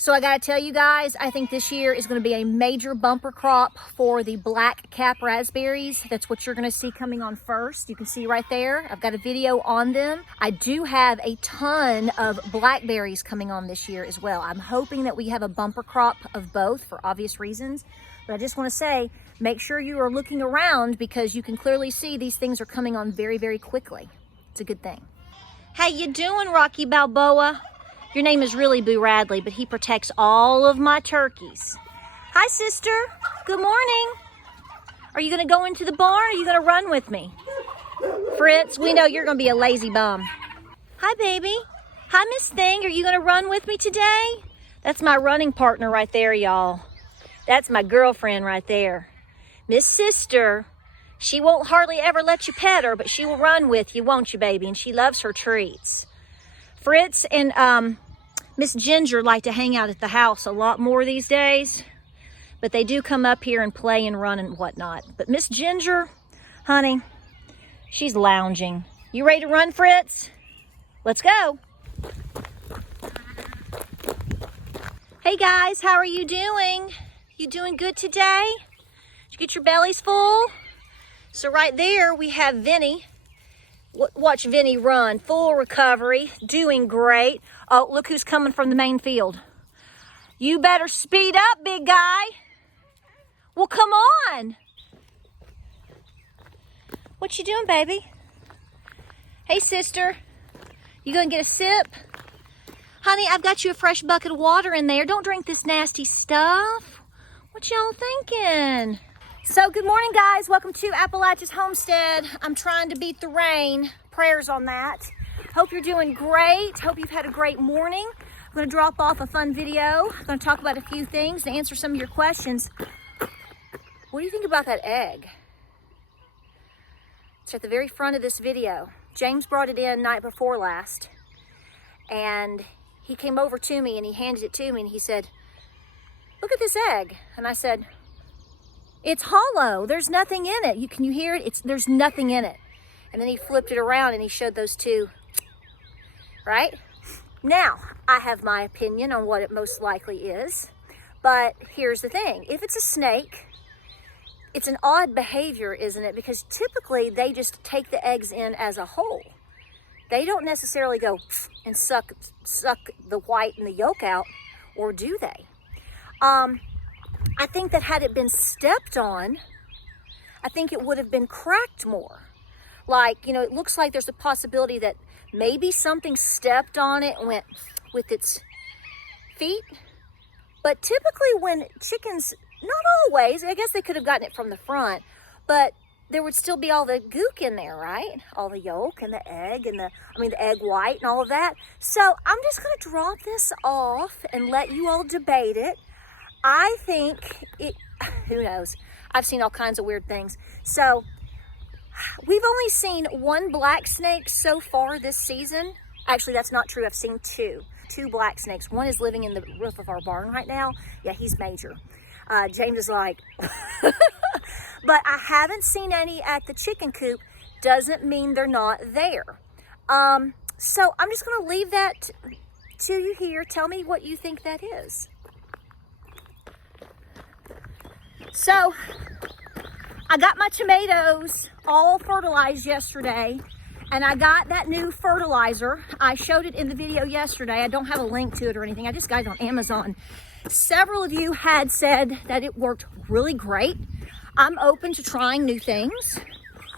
So I gotta tell you guys, I think this year is gonna be a major bumper crop for the black cap raspberries. That's what you're gonna see coming on first. You can see right there, I've got a video on them. I do have a ton of blackberries coming on this year as well. I'm hoping that we have a bumper crop of both for obvious reasons. But I just wanna say, make sure you are looking around because you can clearly see these things are coming on very, very quickly. It's a good thing. How you doing, Rocky Balboa? Your name is really Boo Radley, but he protects all of my turkeys. Hi, sister. Good morning. Are you going to go into the barn or are you going to run with me? Fritz, we know you're going to be a lazy bum. Hi, baby. Hi, Miss Thing. Are you going to run with me today? That's my running partner right there, y'all. That's my girlfriend right there. Miss Sister. She won't hardly ever let you pet her, but she will run with you, won't you, baby? And she loves her treats. Fritz and Miss Ginger like to hang out at the house a lot more these days, but they do come up here and play and run and whatnot. But Miss Ginger, honey, she's lounging. You ready to run, Fritz? Let's go. Hey guys, how are you doing? You doing good today? Did you get your bellies full? So right there we have Vinny. Watch Vinny run, full recovery, doing great. Oh, look who's coming from the main field. You better speed up, big guy. Well, come on. What you doing, baby? Hey, sister. You gonna get a sip? Honey, I've got you a fresh bucket of water in there. Don't drink this nasty stuff. What y'all thinking? So good morning, guys. Welcome to Appalachia's Homestead. I'm trying to beat the rain. Prayers on that. Hope you're doing great. Hope you've had a great morning. I'm going to drop off a fun video. I'm going to talk about a few things and answer some of your questions. What do you think about that egg? It's at the very front of this video. James brought it in night before last. And he came over to me and he handed it to me and he said, "Look at this egg." And I said, "It's hollow. There's nothing in it. Can you hear it? There's nothing in it." And then he flipped it around and he showed those two, right? Now, I have my opinion on what it most likely is, but here's the thing. If it's a snake, it's an odd behavior, isn't it? Because typically they just take the eggs in as a whole. They don't necessarily go and suck the white and the yolk out, or do they? I think that had it been stepped on, I think it would have been cracked more. Like, you know, it looks like there's a possibility that maybe something stepped on it and went with its feet. But typically when chickens, not always, I guess they could have gotten it from the front, but there would still be all the gook in there, right? All the yolk and the egg and the egg white and all of that. So I'm just gonna drop this off and let you all debate it. I think it, who knows? I've seen all kinds of weird things. So we've only seen one black snake so far this season. Actually, that's not true. I've seen two black snakes. One is living in the roof of our barn right now. Yeah, he's major. James is like, but I haven't seen any at the chicken coop. Doesn't mean they're not there. So I'm just gonna leave that to you here. Tell me what you think that is. So I got my tomatoes all fertilized yesterday, and I got that new fertilizer. I showed it in the video yesterday. I don't have a link to it or anything. I just got it on Amazon. Several of you had said that it worked really great. I'm open to trying new things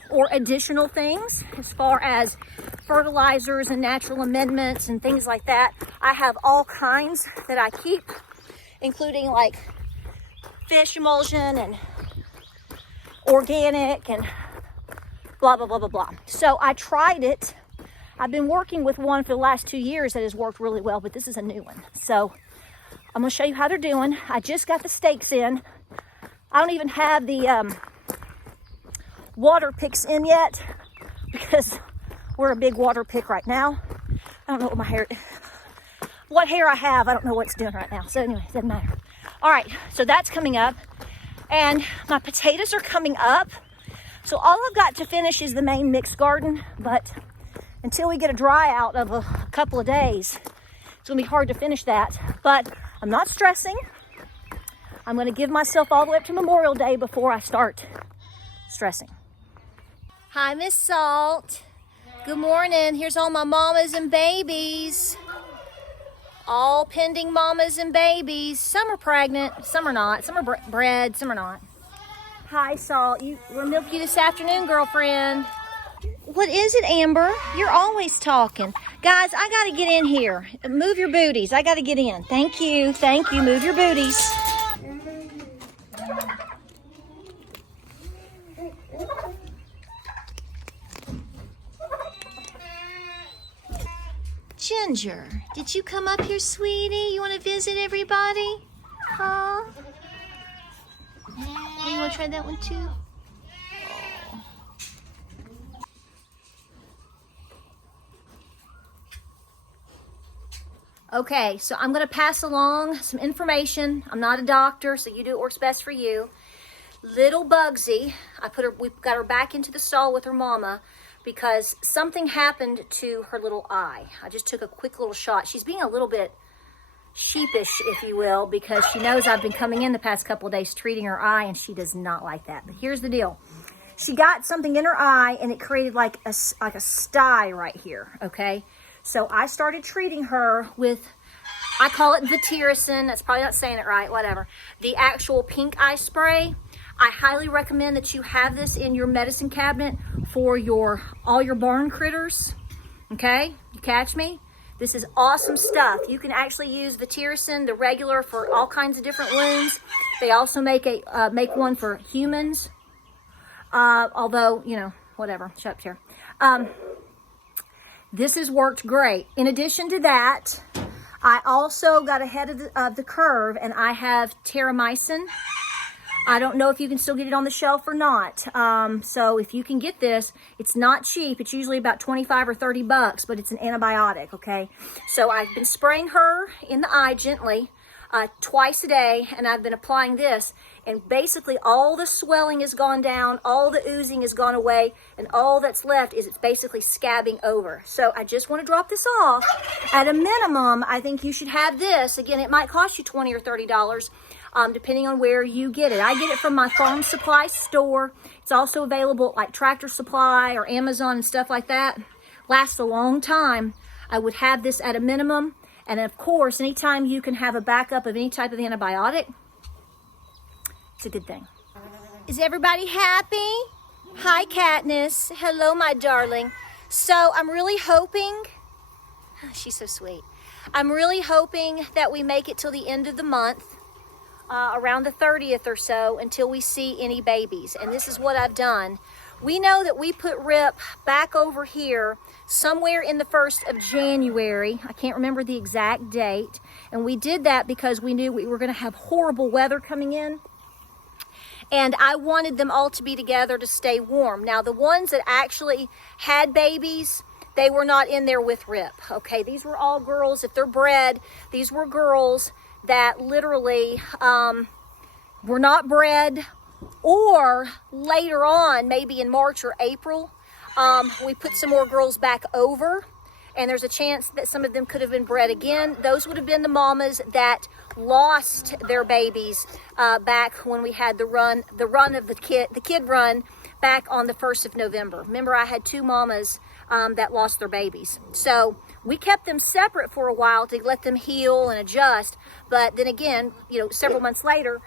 or additional things as far as fertilizers and natural amendments and things like that. I have all kinds that I keep, including like fish emulsion and organic and blah, blah, blah, blah, blah. So I tried it. I've been working with one for the last 2 years that has worked really well, but this is a new one. So I'm gonna show you how they're doing. I just got the stakes in. I don't even have the water picks in yet because we're a big water pick right now. I don't know what hair I have. I don't know what it's doing right now. So anyway, it doesn't matter. All right, so that's coming up. And my potatoes are coming up. So all I've got to finish is the main mixed garden, but until we get a dry out of a couple of days, it's gonna be hard to finish that. But I'm not stressing. I'm going to give myself all the way up to Memorial Day before I start stressing. Hi, Miss Salt. Good morning. Here's all my mamas and babies. All pending mamas and babies. Some are pregnant, some are not. Some are bred, some are not. Hi, Salt. We'll milk you this afternoon, girlfriend. What is it, Amber? You're always talking. Guys, I got to get in here. Move your booties. I got to get in. Thank you. Thank you. Move your booties. Ginger, did you come up here, sweetie? You want to visit everybody? Huh? Oh, you want to try that one too? Okay, so I'm going to pass along some information. I'm not a doctor, so you do what works best for you. Little Bugsy, we got her back into the stall with her mama because something happened to her little eye. I just took a quick little shot. She's being a little bit sheepish, if you will, because she knows I've been coming in the past couple of days treating her eye, and she does not like that. But here's the deal. She got something in her eye, and it created like a sty right here, okay? So I started treating her with, I call it Vatiricin. That's probably not saying it right, whatever. The actual pink eye spray. I highly recommend that you have this in your medicine cabinet for all your barn critters. Okay, you catch me? This is awesome stuff. You can actually use Vatiricin, the regular, for all kinds of different wounds. They also make one for humans. Although, you know, whatever. Shut up, chair. This has worked great. In addition to that, I also got ahead of the curve, and I have terramycin. I don't know if you can still get it on the shelf or not. So if you can get this, it's not cheap. It's usually about 25 or 30 bucks, but it's an antibiotic, okay? So I've been spraying her in the eye gently twice a day, and I've been applying this. And basically all the swelling has gone down, all the oozing has gone away, and all that's left is it's basically scabbing over. So I just want to drop this off. At a minimum, I think you should have this. Again, it might cost you $20 or $30. Depending on where you get it. I get it from my farm supply store. It's also available at like Tractor Supply or Amazon and stuff like that. Lasts a long time. I would have this at a minimum. And of course, anytime you can have a backup of any type of antibiotic, it's a good thing. Is everybody happy? Hi, Katniss. Hello, my darling. So I'm really hoping, she's so sweet. I'm really hoping that we make it till the end of the month. Around the 30th or so, until we see any babies. And this is what I've done. We know that we put Rip back over here somewhere in the 1st of January. I can't remember the exact date. And we did that because we knew we were going to have horrible weather coming in. And I wanted them all to be together to stay warm. Now, the ones that actually had babies, they were not in there with Rip. Okay, these were all girls. If they're bred, these were girls that literally were not bred, or later on, maybe in March or April, we put some more girls back over, and there's a chance that some of them could have been bred again. Those would have been the mamas that lost their babies back when we had the run of the kid run back on the 1st of November. Remember, I had 2 mamas that lost their babies. So we kept them separate for a while to let them heal and adjust. But then again, you know, several months later,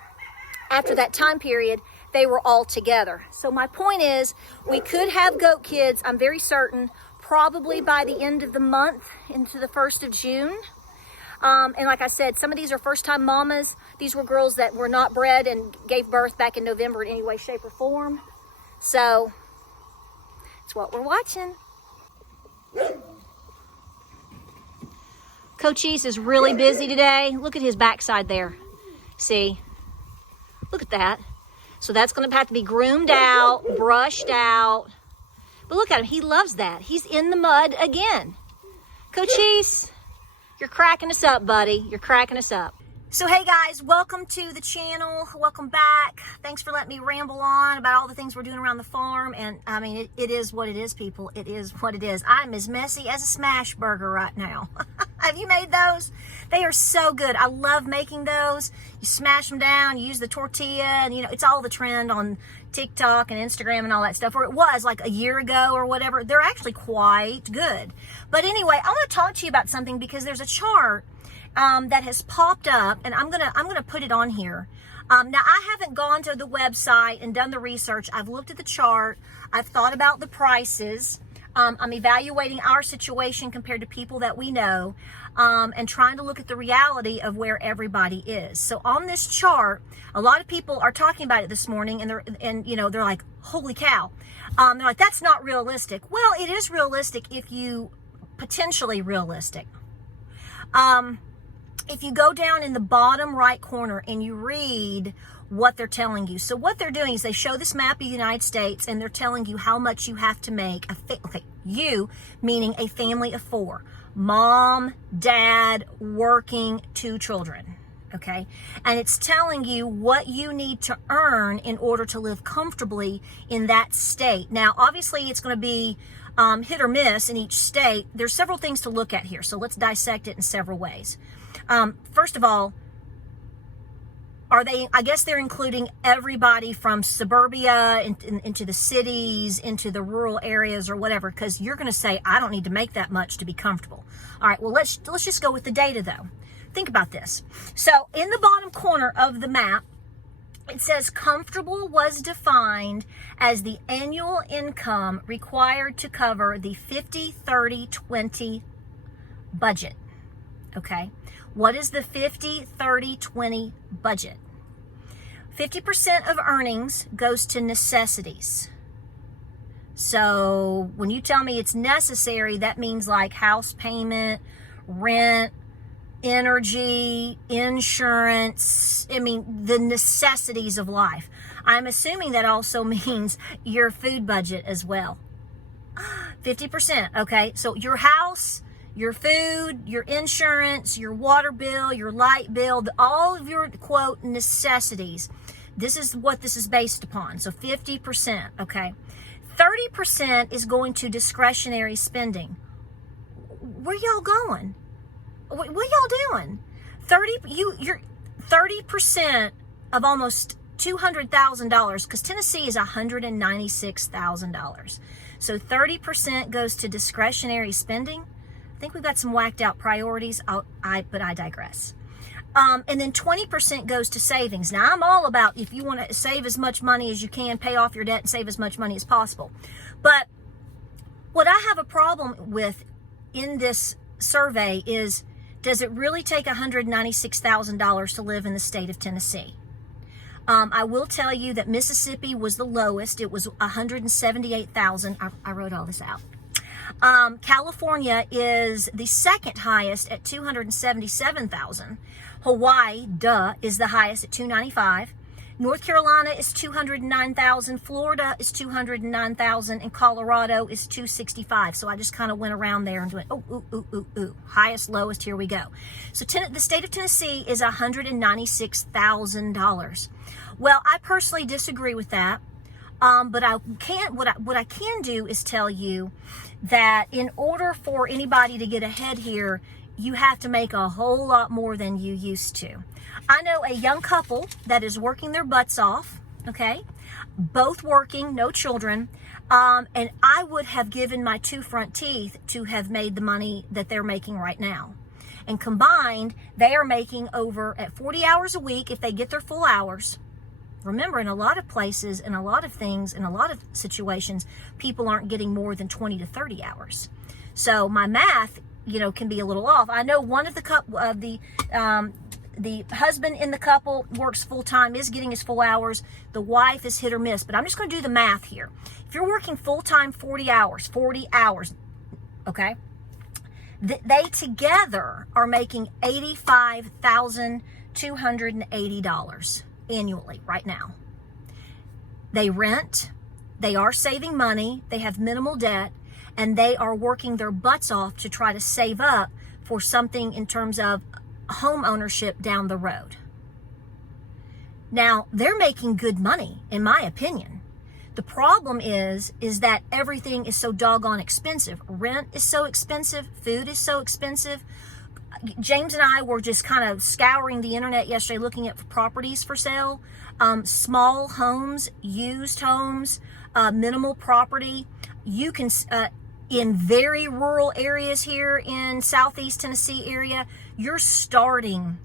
after that time period, they were all together. So my point is, we could have goat kids, I'm very certain, probably by the end of the month into the 1st of June. And like I said, some of these are first-time mamas. These were girls that were not bred and gave birth back in November in any way, shape, or form. So it's what we're watching. Cochise is really busy today. Look at his backside there. See? Look at that. So that's going to have to be groomed out, brushed out. But look at him. He loves that. He's in the mud again. Cochise, you're cracking us up, buddy. You're cracking us up. So hey guys, welcome to the channel. Welcome back. Thanks for letting me ramble on about all the things we're doing around the farm. And I mean, it is what it is, people. It is what it is. I'm as messy as a smash burger right now. Have you made those? They are so good. I love making those. You smash them down, you use the tortilla, and it's all the trend on TikTok and Instagram and all that stuff, or it was like a year ago or whatever. They're actually quite good. But anyway, I want to talk to you about something because there's a chart that has popped up, and I'm gonna put it on here. Now, I haven't gone to the website and done the research. I've looked at the chart. I've thought about the prices. I'm evaluating our situation compared to people that we know, and trying to look at the reality of where everybody is. So on this chart, a lot of people are talking about it this morning, and they're like, holy cow. They're like, that's not realistic. Well, it is realistic if you potentially realistic. If you go down in the bottom right corner and you read what they're telling you. So what they're doing is they show this map of the United States, and they're telling you how much you have to make. You, meaning a family of 4. Mom, dad, working, 2 children. Okay? And it's telling you what you need to earn in order to live comfortably in that state. Now, obviously, it's going to be hit or miss in each state. There's several things to look at here, so let's dissect it in several ways. First of all, I guess they're including everybody from suburbia into the cities, into the rural areas or whatever, because you're going to say, I don't need to make that much to be comfortable. All right, well, let's just go with the data, though. Think about this. So in the bottom corner of the map, it says comfortable was defined as the annual income required to cover the 50-30-20 budget. Okay, what is the 50-30-20 budget? 50% of earnings goes to necessities. So when you tell me it's necessary, that means like house payment, rent, energy, insurance, the necessities of life. I'm assuming that also means your food budget as well. 50%, okay? So your house, your food, your insurance, your water bill, your light bill, all of your, quote, necessities. This is what this is based upon. So 50%, okay? 30% is going to discretionary spending. Where y'all going? What y'all doing? You're 30% of almost $200,000, because Tennessee is $196,000. So 30% goes to discretionary spending. I think we've got some whacked out priorities, but I digress. And then 20% goes to savings. Now, I'm all about if you want to save as much money as you can, pay off your debt and save as much money as possible. But what I have a problem with in this survey is, does it really take $196,000 to live in the state of Tennessee? I will tell you that Mississippi was the lowest. It was $178,000. I wrote all this out. California is the second highest at $277,000. Hawaii, is the highest at $295,000. North Carolina is $209,000. Florida is $209,000, and Colorado is $265,000. So I just kind of went around there and went, highest, lowest, here we go. So the state of Tennessee is $196,000. Well, I personally disagree with that. But what I can do is tell you that in order for anybody to get ahead here, you have to make a whole lot more than you used to. I know a young couple that is working their butts off, okay? Both working, no children. And I would have given my 2 front teeth to have made the money that they're making right now. And combined, they are making over at 40 hours a week if they get their full hours. Remember, in a lot of places, in a lot of things, in a lot of situations, people aren't getting more than 20 to 30 hours. So my math, can be a little off. I know one of the husband in the couple works full time, is getting his full hours. The wife is hit or miss, but I'm just going to do the math here. If you're working full time 40 hours, okay? They together are making $85,280 annually right now. They rent, they are saving money, they have minimal debt, and they are working their butts off to try to save up for something in terms of home ownership down the road. Now, they're making good money, in my opinion. The problem is that everything is so doggone expensive. Rent is so expensive, food is so expensive. James and I were just kind of scouring the internet yesterday looking at properties for sale. Small homes, used homes, minimal property. You can, in very rural areas here in Southeast Tennessee area, you're starting,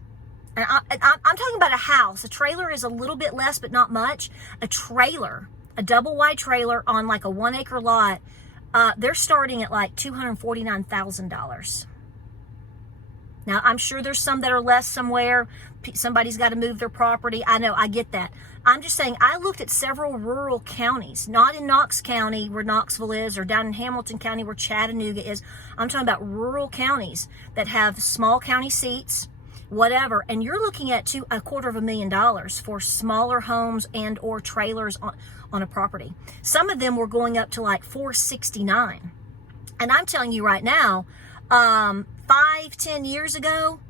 and I'm talking about a house. A trailer is a little bit less, but not much. A trailer, a double wide trailer on like a 1 acre lot, they're starting at like $249,000. Now, I'm sure there's some that are less somewhere. Somebody's got to move their property. I know, I get that. I'm just saying, I looked at several rural counties, not in Knox County where Knoxville is, or down in Hamilton County where Chattanooga is. I'm talking about rural counties that have small county seats, whatever. And you're looking at $250,000 for smaller homes and or trailers on a property. Some of them were going up to like $469,000. And I'm telling you right now, 5-10 years ago,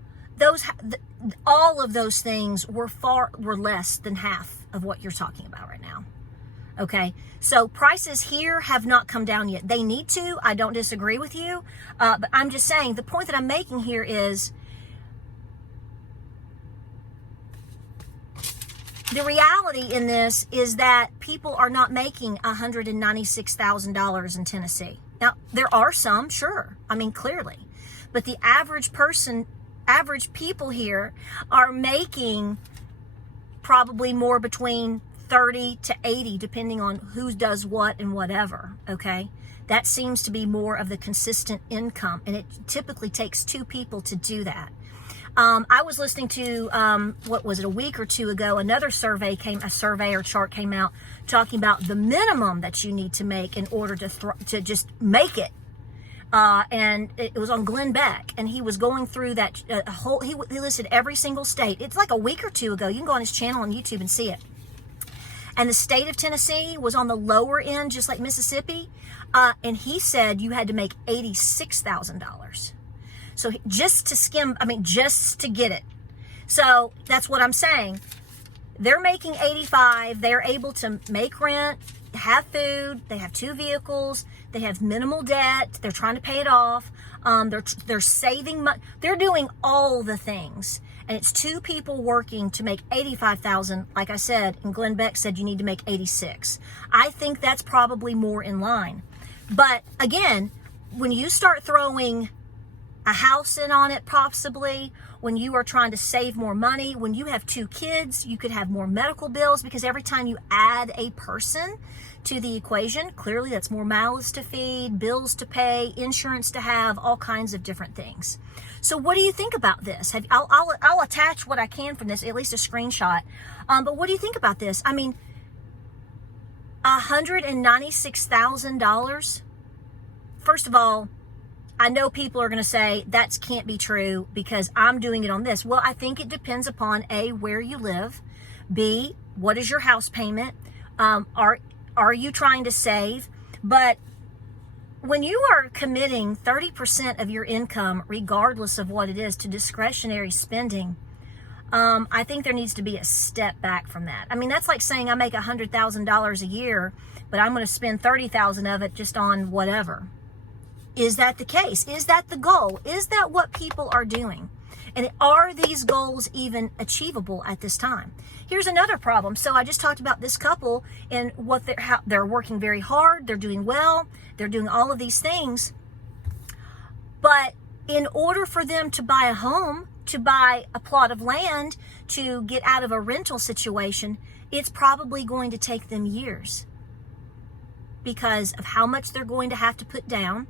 all of those things were less than half of what you're talking about right now. Okay, so prices here have not come down yet. They need to. I don't disagree with you, but I'm just saying the point that I'm making here is the reality in this is that people are not making $196,000 in Tennessee. Now, there are some, sure. I mean, clearly. But the average people here are making probably more between 30 to 80, depending on who does what and whatever, okay? That seems to be more of the consistent income, and it typically takes two people to do that. I was listening to, what was it, a week or two ago, a survey or chart came out talking about the minimum that you need to make in order to just make it. And it was on Glenn Beck, and he was going through that he listed every single state. It's like a week or two ago. You can go on his channel on YouTube and see it. And the state of Tennessee was on the lower end, just like Mississippi. And he said you had to make $86,000. So just to get it. So that's what I'm saying. They're making 85. They're able to make rent, have food. They have 2 vehicles. They have minimal debt. They're trying to pay it off. They're saving money. They're doing all the things. And it's 2 people working to make 85,000. Like I said, and Glenn Beck said you need to make 86. I think that's probably more in line. But again, when you start throwing a house in on it, possibly, when you are trying to save more money, when you have 2 kids, you could have more medical bills, because every time you add a person to the equation, clearly that's more mouths to feed, bills to pay, insurance to have, all kinds of different things. So what do you think about this? I'll attach what I can from this, at least a screenshot. But what do you think about this? I mean, $196,000. First of all, I know people are going to say that can't be true because I'm doing it on this. Well, I think it depends upon A, where you live, B, what is your house payment, are you trying to save? But when you are committing 30% of your income, regardless of what it is, to discretionary spending, I think there needs to be a step back from that. I mean, that's like saying I make $100,000 a year, but I'm going to spend $30,000 of it just on whatever. Is that the case? Is that the goal? Is that what people are doing? And are these goals even achievable at this time? Here's another problem. So I just talked about this couple and how they're working very hard. They're doing well. They're doing all of these things. But in order for them to buy a home, to buy a plot of land, to get out of a rental situation, it's probably going to take them years because of how much they're going to have to put down.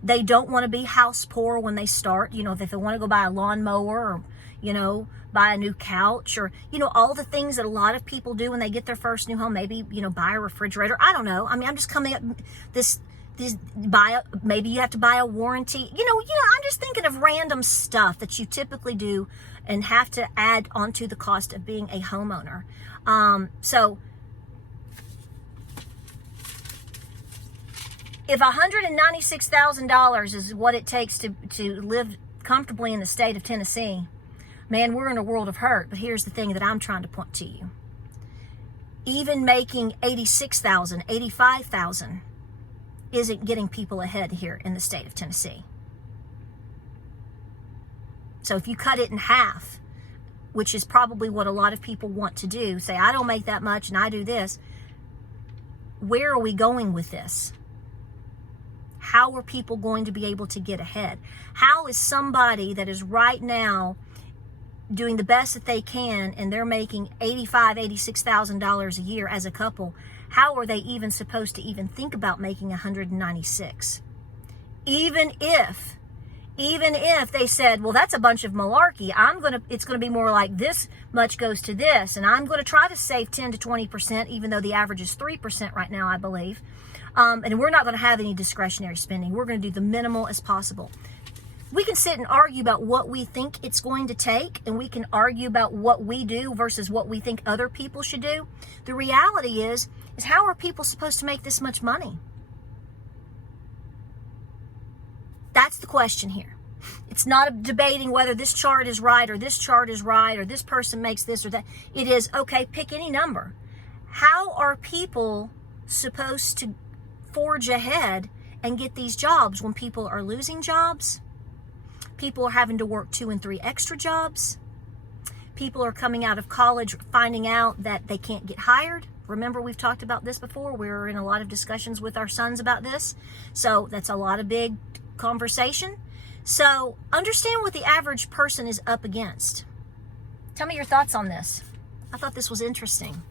They don't want to be house poor when they start. You know, if they want to go buy a lawnmower or, buy a new couch or, all the things that a lot of people do when they get their first new home, maybe, buy a refrigerator. I don't know. I mean, I'm just coming up maybe you have to buy a warranty. I'm just thinking of random stuff that you typically do and have to add onto the cost of being a homeowner. So if $196,000 is what it takes to live comfortably in the state of Tennessee, man, we're in a world of hurt. But here's the thing that I'm trying to point to you. Even making $86,000, $85,000 isn't getting people ahead here in the state of Tennessee. So if you cut it in half, which is probably what a lot of people want to do, say, I don't make that much and I do this. Where are we going with this? How are people going to be able to get ahead? How is somebody that is right now doing the best that they can and they're making $85,000, $86,000 a year as a couple, how are they even supposed to even think about making $196,000? Even if they said, well, that's a bunch of malarkey. It's going to be more like this much goes to this, and I'm going to try to save 10 to 20%, even though the average is 3% right now, I believe. And we're not going to have any discretionary spending. We're going to do the minimal as possible. We can sit and argue about what we think it's going to take, and we can argue about what we do versus what we think other people should do. The reality is how are people supposed to make this much money? That's the question here. It's not debating whether this chart is right or this chart is right or this person makes this or that. It is, okay, pick any number. How are people supposed to forge ahead and get these jobs when people are losing jobs? People are having to work 2 and 3 extra jobs. People are coming out of college finding out that they can't get hired. Remember, we've talked about this before. We're in a lot of discussions with our sons about this. So that's a lot of big conversation. So understand what the average person is up against. Tell me your thoughts on this. I thought this was interesting.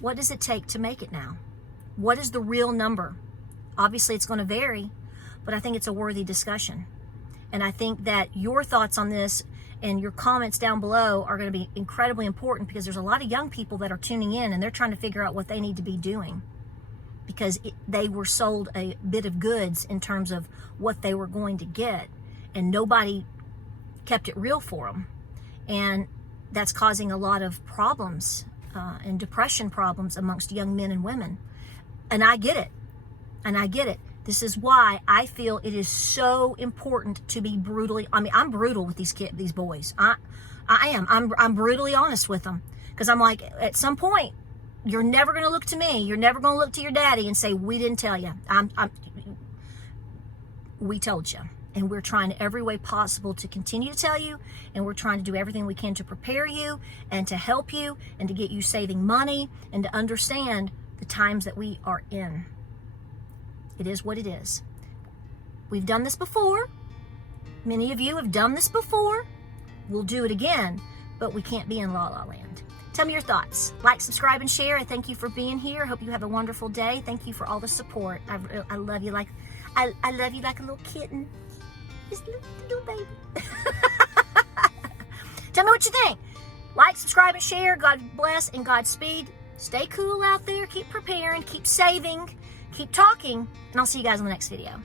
What does it take to make it now? What is the real number? Obviously, it's going to vary, but I think it's a worthy discussion. And I think that your thoughts on this and your comments down below are going to be incredibly important, because there's a lot of young people that are tuning in and they're trying to figure out what they need to be doing, because they were sold a bit of goods in terms of what they were going to get, and nobody kept it real for them. And that's causing a lot of problems and depression problems amongst young men and women. And I get it. This is why I feel it is so important to be I'm brutal with these boys. I am. I'm brutally honest with them, because I'm like, at some point, you're never going to look to me. You're never going to look to your daddy and say, we didn't tell you. We told you. And we're trying every way possible to continue to tell you. And we're trying to do everything we can to prepare you and to help you and to get you saving money and to understand the times that we are in. It is what it is. We've done this before. Many of you have done this before. We'll do it again, but we can't be in La La Land. Tell me your thoughts. Like, subscribe, and share. I thank you for being here. I hope you have a wonderful day. Thank you for all the support. I love you like I love you like a little kitten. Just a little baby. Tell me what you think. Like, subscribe, and share. God bless and Godspeed. Stay cool out there. Keep preparing. Keep saving. Keep talking. And I'll see you guys in the next video.